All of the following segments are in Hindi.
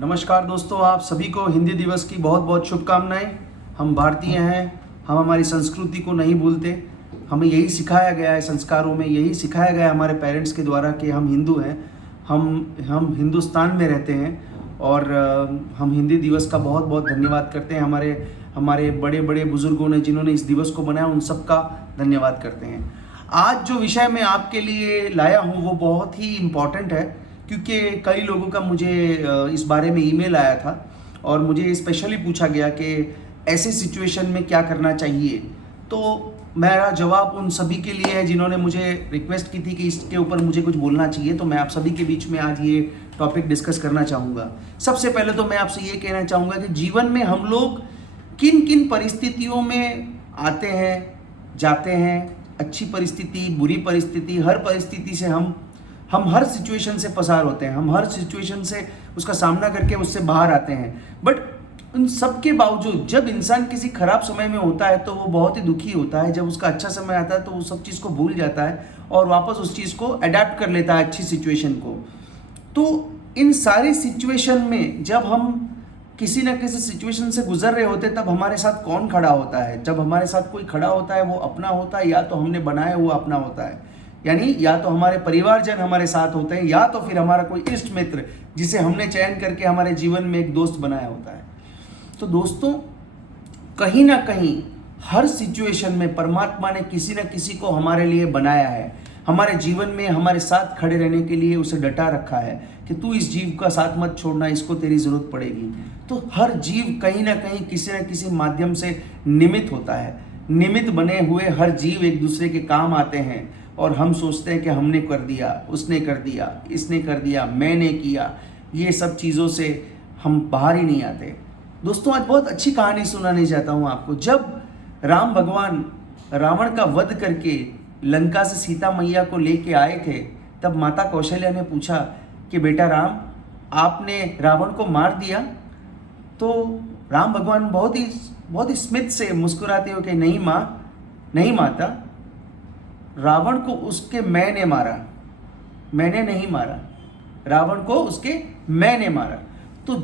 नमस्कार दोस्तों, आप सभी को हिंदी दिवस की बहुत बहुत शुभकामनाएं। हम भारतीय हैं, हम हमारी संस्कृति को नहीं भूलते। हमें यही सिखाया गया है, संस्कारों में यही सिखाया गया है हमारे पेरेंट्स के द्वारा कि हम हिंदू हैं, हम हिंदुस्तान में रहते हैं और हम हिंदी दिवस का बहुत बहुत धन्यवाद करते हैं। हमारे बड़े बड़े बुजुर्गों ने जिन्होंने इस दिवस को बनाया, उन सब का धन्यवाद करते हैं। आज जो विषय मैं आपके लिए लाया हूँ वो बहुत ही इम्पॉर्टेंट है, क्योंकि कई लोगों का मुझे इस बारे में ईमेल आया था और मुझे स्पेशली पूछा गया कि ऐसे सिचुएशन में क्या करना चाहिए। तो मेरा जवाब उन सभी के लिए है जिन्होंने मुझे रिक्वेस्ट की थी कि इसके ऊपर मुझे कुछ बोलना चाहिए। तो मैं आप सभी के बीच में आज ये टॉपिक डिस्कस करना चाहूँगा। सबसे पहले तो मैं आपसे ये कहना चाहूँगा कि जीवन में हम लोग किन किन परिस्थितियों में आते हैं, जाते हैं। अच्छी परिस्थिति, बुरी परिस्थिति, हर परिस्थिति से हम हर सिचुएशन से पसार होते हैं, हम हर सिचुएशन से उसका सामना करके उससे बाहर आते हैं। बट उन सब के बावजूद जब इंसान किसी खराब समय में होता है तो वो बहुत ही दुखी होता है। जब उसका अच्छा समय आता है तो वो सब चीज़ को भूल जाता है और वापस उस चीज़ को अडेप्ट कर लेता है, अच्छी सिचुएशन को। तो इन सारी सिचुएशन में जब हम किसी ना किसी सिचुएशन से गुजर रहे होते तब हमारे साथ कौन खड़ा होता है? जब हमारे साथ कोई खड़ा होता है वो अपना होता है, या तो हमने बनाया हुआ अपना होता है, यानी या तो हमारे परिवारजन हमारे साथ होते हैं, या तो फिर हमारा कोई इष्ट मित्र जिसे हमने चयन करके हमारे जीवन में एक दोस्त बनाया होता है। तो दोस्तों, कहीं ना कहीं हर सिचुएशन में परमात्मा ने किसी न किसी को हमारे लिए बनाया है, हमारे जीवन में हमारे साथ खड़े रहने के लिए उसे डटा रखा है कि तू इस जीव का साथ मत छोड़ना, इसको तेरी जरूरत पड़ेगी। तो हर जीव कहीं ना कहीं किसी न किसी माध्यम से निमित्त होता है। निमित्त बने हुए हर जीव एक दूसरे के काम आते हैं और हम सोचते हैं कि हमने कर दिया, उसने कर दिया, इसने कर दिया, मैंने किया। ये सब चीज़ों से हम बाहर ही नहीं आते। दोस्तों, आज बहुत अच्छी कहानी सुनाने चाहता हूँ आपको। जब राम भगवान रावण का वध करके लंका से सीता मैया को लेके आए थे, तब माता कौशल्या ने पूछा कि बेटा राम, आपने रावण को मार दिया? तो राम भगवान बहुत ही स्मित से मुस्कुराते हो कि नहीं माँ, नहीं माता, रावण को उसके मैंने मारा, मैंने नहीं मारा। रावण को उसके मैंने मारा। तो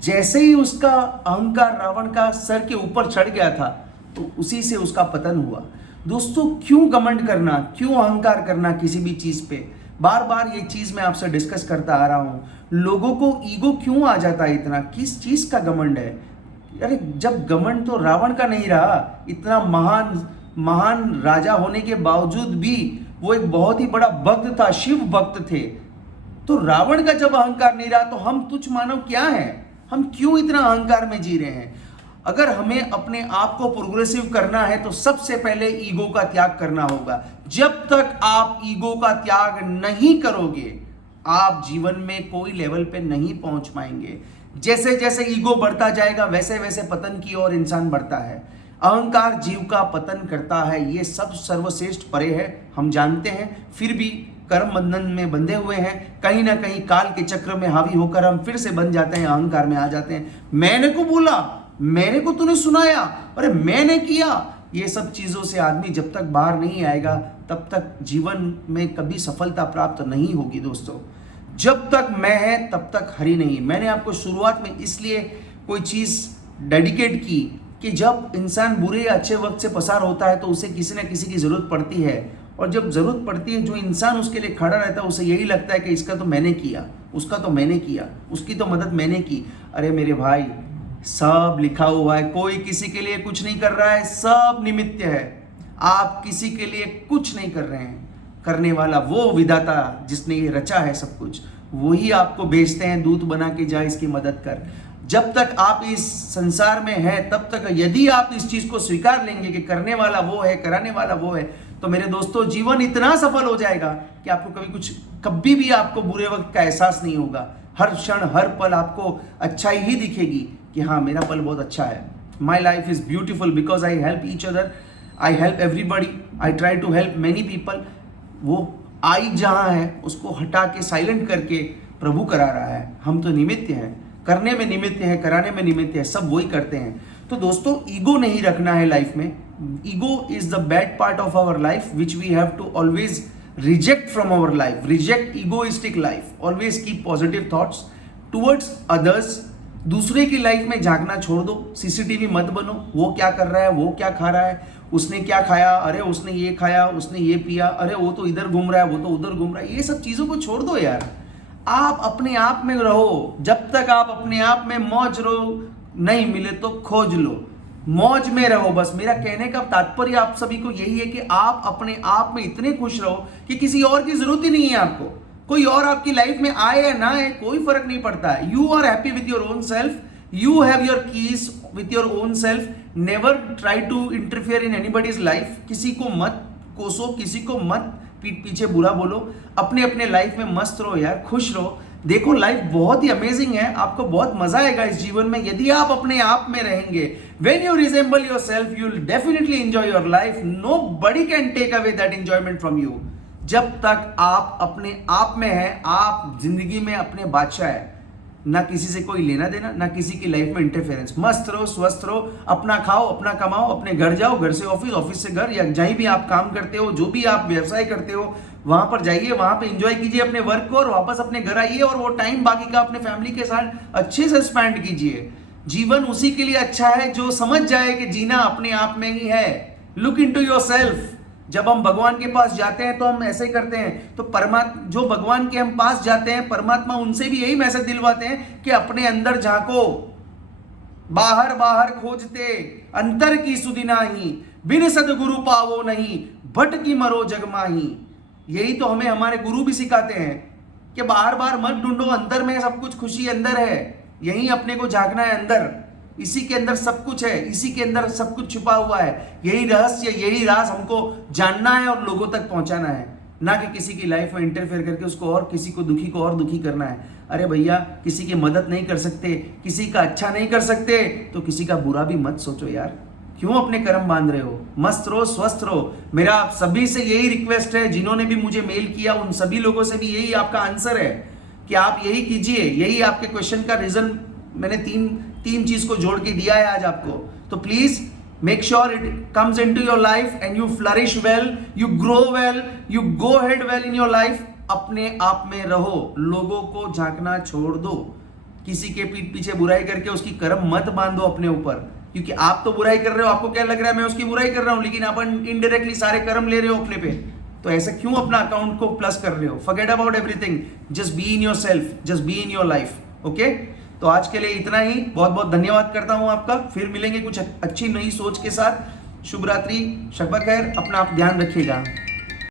जैसे ही उसका अहंकार रावण का सर के ऊपर चढ़ गया था तो उसी से उसका पतन हुआ। दोस्तों, क्यों घमंड करना, क्यों अहंकार करना किसी भी चीज पे? बार बार ये चीज मैं आपसे डिस्कस करता आ रहा हूं। लोगों को ईगो क्यों आ जाता है इतना? किस चीज का घमंड है? अरे जब घमंड तो रावण का नहीं रहा, इतना महान राजा होने के बावजूद भी वो एक बहुत ही बड़ा भक्त था, शिव भक्त थे। तो रावण का जब अहंकार नहीं रहा तो हम तुच्छ मानव क्या हैं? हम क्यों इतना अहंकार में जी रहे हैं? अगर हमें अपने आप को प्रोग्रेसिव करना है तो सबसे पहले ईगो का त्याग करना होगा। जब तक आप ईगो का त्याग नहीं करोगे, आप जीवन में कोई लेवल पे नहीं पहुंच पाएंगे। जैसे जैसे ईगो बढ़ता जाएगा वैसे वैसे पतन की ओर इंसान बढ़ता है। अहंकार जीव का पतन करता है, ये सब सर्वश्रेष्ठ परे है, हम जानते हैं। फिर भी कर्म बंधन में बंधे हुए हैं, कहीं ना कहीं काल के चक्र में हावी होकर हम फिर से बन जाते हैं, अहंकार में आ जाते हैं। मैंने को बोला, मेरे को तूने सुनाया, अरे मैंने किया। ये सब चीजों से आदमी जब तक बाहर नहीं आएगा तब तक जीवन में कभी सफलता प्राप्त नहीं होगी। दोस्तों, जब तक मैं है तब तक हरि नहीं। मैंने आपको शुरुआत में इसलिए कोई चीज डेडिकेट की कि जब इंसान बुरे या अच्छे वक्त से पसार होता है तो उसे किसी न किसी की जरूरत पड़ती है, और जब जरूरत पड़ती है जो इंसान उसके लिए खड़ा रहता है उसे यही लगता है कि इसका तो मैंने किया, उसका तो मैंने किया, उसकी तो मदद मैंने की। अरे मेरे भाई, सब लिखा हुआ है, कोई किसी के लिए कुछ नहीं कर रहा है, सब निमित्त है। आप किसी के लिए कुछ नहीं कर रहे हैं। करने वाला वो विधाता जिसने ये रचा है सब कुछ, वही आपको भेजते हैं दूत बना के, जा इसकी मदद कर। जब तक आप इस संसार में हैं तब तक यदि आप इस चीज को स्वीकार लेंगे कि करने वाला वो है, कराने वाला वो है, तो मेरे दोस्तों जीवन इतना सफल हो जाएगा कि आपको कभी भी आपको बुरे वक्त का एहसास नहीं होगा। हर क्षण हर पल आपको अच्छाई ही दिखेगी कि हाँ, मेरा पल बहुत अच्छा है। My life is beautiful because I help each other, I help everybody, I try to help many people. वो आई जहाँ है उसको हटा के साइलेंट करके प्रभु करा रहा है। हम तो निमित्त हैं, करने में निमित्त हैं, कराने में निमित्त है, सब वही करते हैं। तो दोस्तों, ईगो नहीं रखना है लाइफ में। Ego is the bad part of our life which we have to always reject from our life, reject egoistic life, always keep positive thoughts, towards others. दूसरे की लाइफ में झांकना छोड़ दो, सीसीटीवी मत बनो। वो क्या कर रहा है, वो क्या खा रहा है, उसने क्या खाया, अरे उसने ये खाया, उसने ये पिया, अरे वो तो इधर घूम रहा है, वो तो उधर घूम रहा है। ये सब चीजों को छोड़ दो यार। आप अपने आप में रहो। जब तक आप अपने आप में मौज रहो, नहीं मिले तो खोज लो, मौज में रहो। बस मेरा कहने का तात्पर्य आप सभी को यही है कि आप अपने आप में इतने खुश रहो कि किसी और की जरूरत ही नहीं है आपको। कोई और आपकी लाइफ में आए या ना आए कोई फर्क नहीं पड़ता है। You are happy with your own self, you have your keys with your own self. Never try to interfere in anybody's life. किसी को मत कोसो, किसी को मत पीठ पीछे बुरा बोलो। अपने अपने लाइफ में मस्त रहो यार, खुश रहो। देखो लाइफ बहुत ही अमेजिंग है, आपको बहुत मजा आएगा इस जीवन में यदि आप अपने आप में रहेंगे। When you resemble yourself, you will definitely enjoy your life. Nobody can take away that enjoyment from you. जब तक आप अपने आप में हैं, आप जिंदगी में अपने बादशाह हैं। ना किसी से कोई लेना देना, ना किसी की लाइफ में इंटरफेरेंस। मस्त रहो, स्वस्थ रहो, अपना खाओ, अपना कमाओ, अपने घर जाओ, घर से ऑफिस, ऑफिस से घर, या जहीं भी आप काम करते हो, जो भी आप व्यवसाय करते हो, वहां पर जाइए, वहां पे एंजॉय कीजिए अपने वर्क को और वापस अपने घर आइए और वो टाइम बाकी का अपने फैमिली के साथ अच्छे से स्पेंड कीजिए। जीवन उसी के लिए अच्छा है जो समझ जाए कि जीना अपने आप में ही है। Look into yourself. जब हम भगवान के पास जाते हैं तो हम ऐसे ही करते हैं। तो परमात्मा, जो भगवान के हम पास जाते हैं, परमात्मा उनसे भी यही मैसेज दिलवाते हैं कि अपने अंदर झांको, बाहर बाहर खोजते अंतर की सुधि नाही, बिन सदगुरु पावो नहीं, भटकी मरो जग माही। यही तो हमें हमारे गुरु भी सिखाते हैं कि बाहर बाहर मत ढूंढो, अंदर में सब कुछ खुशी अंदर है, यही अपने को झांकना है अंदर। इसी के अंदर सब कुछ है, इसी के अंदर सब कुछ छुपा हुआ है। यही रहस्य, यही राज हमको जानना है और लोगों तक पहुंचाना है, ना कि किसी की लाइफ में इंटरफेयर करके उसको और किसी को दुखी को और दुखी करना है। अरे भैया, किसी की मदद नहीं कर सकते, किसी का अच्छा नहीं कर सकते, तो किसी का बुरा भी मत सोचो यार। क्यों अपने कर्म बांध रहे हो? मस्त रहो, स्वस्थ रहो। मेरा आप सभी से यही रिक्वेस्ट है, जिन्होंने भी मुझे मेल किया उन सभी लोगों से भी यही आपका आंसर है कि आप यही कीजिए। यही आपके क्वेश्चन का रीजन मैंने तीन चीज को जोड़ के दिया है आज आपको। तो please make sure it comes into your life and you flourish well, you grow well, you go head well in your life. अपने आप में रहो, लोगों को झांकना छोड़ दो। किसी के पीठ पीछे बुराई करके उसकी कर्म मत बांधो अपने ऊपर, क्योंकि आप तो बुराई कर रहे हो, आपको क्या लग रहा है मैं उसकी बुराई कर रहा हूं, लेकिन आप इनडायरेक्टली सारे कर्म ले रहे हो अपने पे। तो ऐसा क्यों अपना अकाउंट को प्लस कर रहे हो? Forget about everything, just be in your self, just be in your life. Okay, तो आज के लिए इतना ही। बहुत बहुत धन्यवाद करता हूं आपका। फिर मिलेंगे कुछ अच्छी नई सोच के साथ। शुभ रात्रि, शब खैर, अपना आप ध्यान रखिएगा।